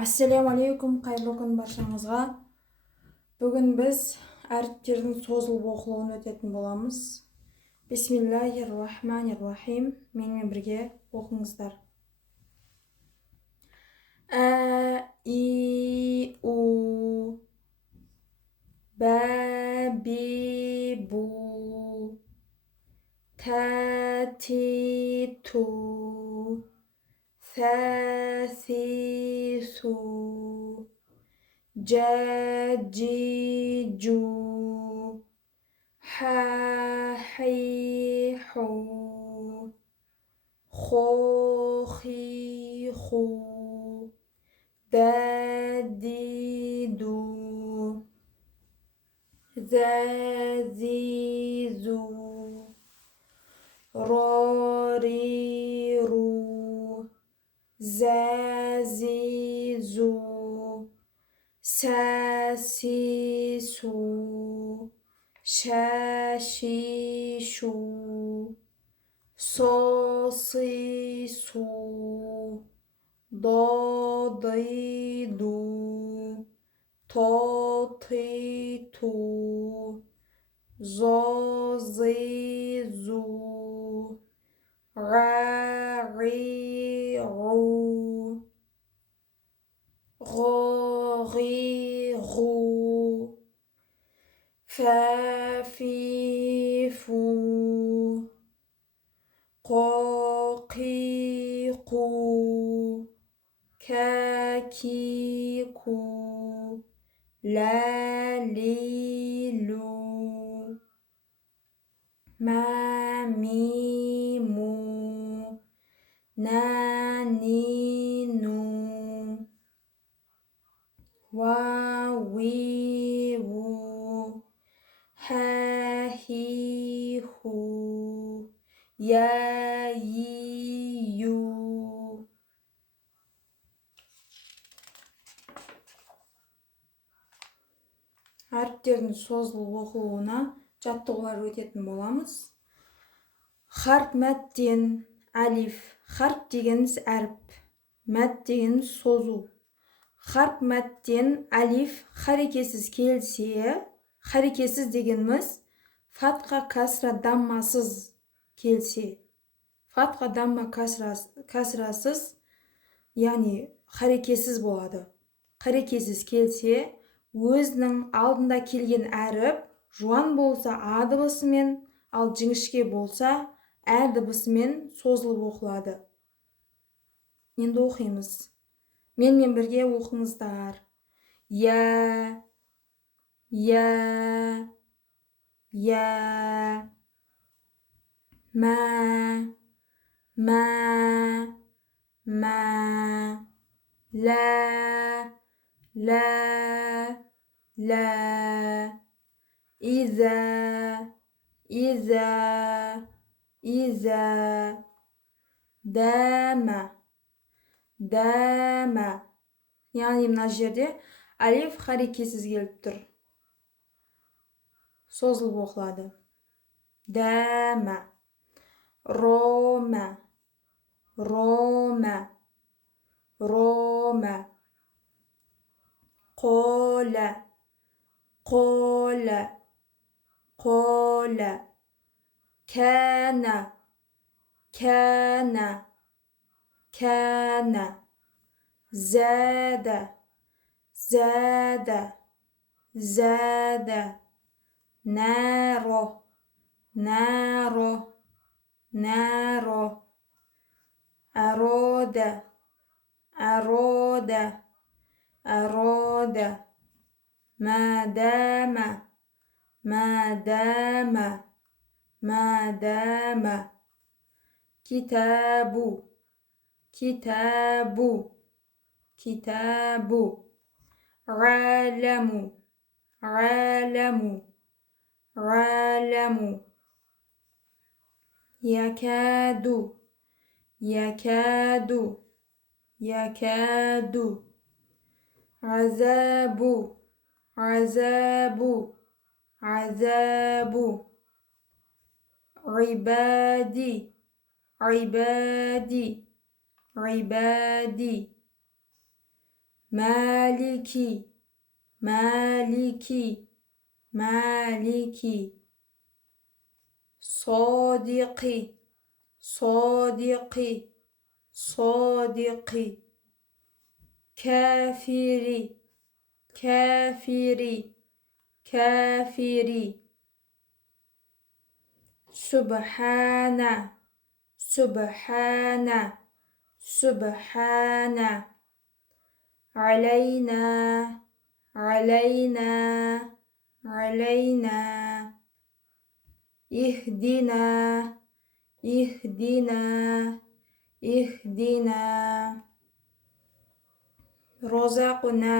Ассаляму алейкум, қайырлы күн баршаңызға. Бүгін біз әріптердің созылып оқылуын өтетін боламыз. Бисмиллахир-рахманир-рахим. Менімен бірге оқыңыздар. Ә, и, у, бә, би, бу, тә, ти, ту, ث ث ث ج ج جو ح ح ح خ خ خ د د دو ذ ذ ذو ر ر رو زازیزو ساسیسو شاشیشو ساسیسو دادیدو تاتیتو زازیزو غاغیغو غاغیغو فافیفو قاقیقو کاکیکو لالیلو مامیمو نانینو واویو هاهیهو یاییو. Әріптердің созылып оқылуына жаттығулар өтетін боламыз. Харп мәттен алиф. Харп дегеніміз әріп, мәт дегеніміз созу. Харп мәттен алиф харекетсіз келсе, харекетсіз дегеніміз фатха касра даммасыз келсе. Фатха дамма касрасыз, яғни харекетсіз болады. Харекетсіз келсе, өзінің алдында келген әріп жуан болса а дыбысымен, ал жіңішке болса ә дыбысымен созылып оқылады. Енді оқимыз. Менімен бірге оқыңыздар. Я, я, я, мә, мә, мә, лә, лә, лә, изә, изә, изә, дәмә, дәмә. Яғни мына жерде алиф харекетсіз келіп тұр. Созылып оқылады. Дәмә, ромә, ромә, ромә, қолә, қолә, қолә, кәнә, кәнә, кәнә, зәдә, зәдә, зәдә, нәро, нәро, нәро, әродә, әродә, әродә, мәдәмә, мәдәмә, мәдәмә, китабу, китабу, китабу, ғаләму, ғаләму, ғаләму, якәду, якәду, якәду, ғазабу, ғазабу, ғазабу, ғибади, ғибади, ғибади, مالكي مالكي مالكي صادقي صادقي صادقي كافري كافري كافري سبحان سبحان سبحان علينا علينا علينا اهدنا اهدنا اهدنا رزقنا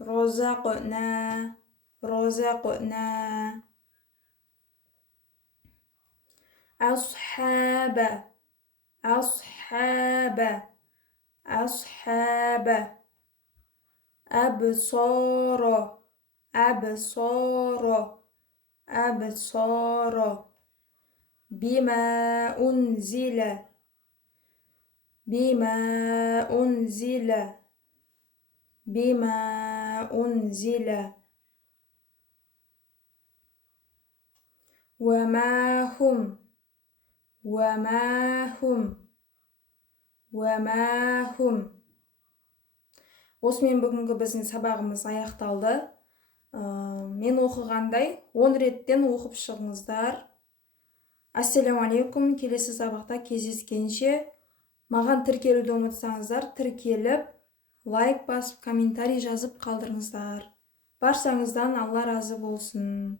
رزقنا رزقنا أصحاب أصحاب أصحاب أبصار أبصار أبصار بما أنزل بما أنزل بما أنزل وما هم وما هم وما هم. Осымен бүгінгі біздің сабағымыз аяқталды. Мен оқығандай 10 реттен оқып шығыңыздар. Ассаляму-алейкум. Келесі сабақта кездескенше маған тіркелуді ұмытсаңыздар, тіркеліп, лайк басып, комментарий жазып қалдырыңыздар. Баршаңыздан Алла разы болсын.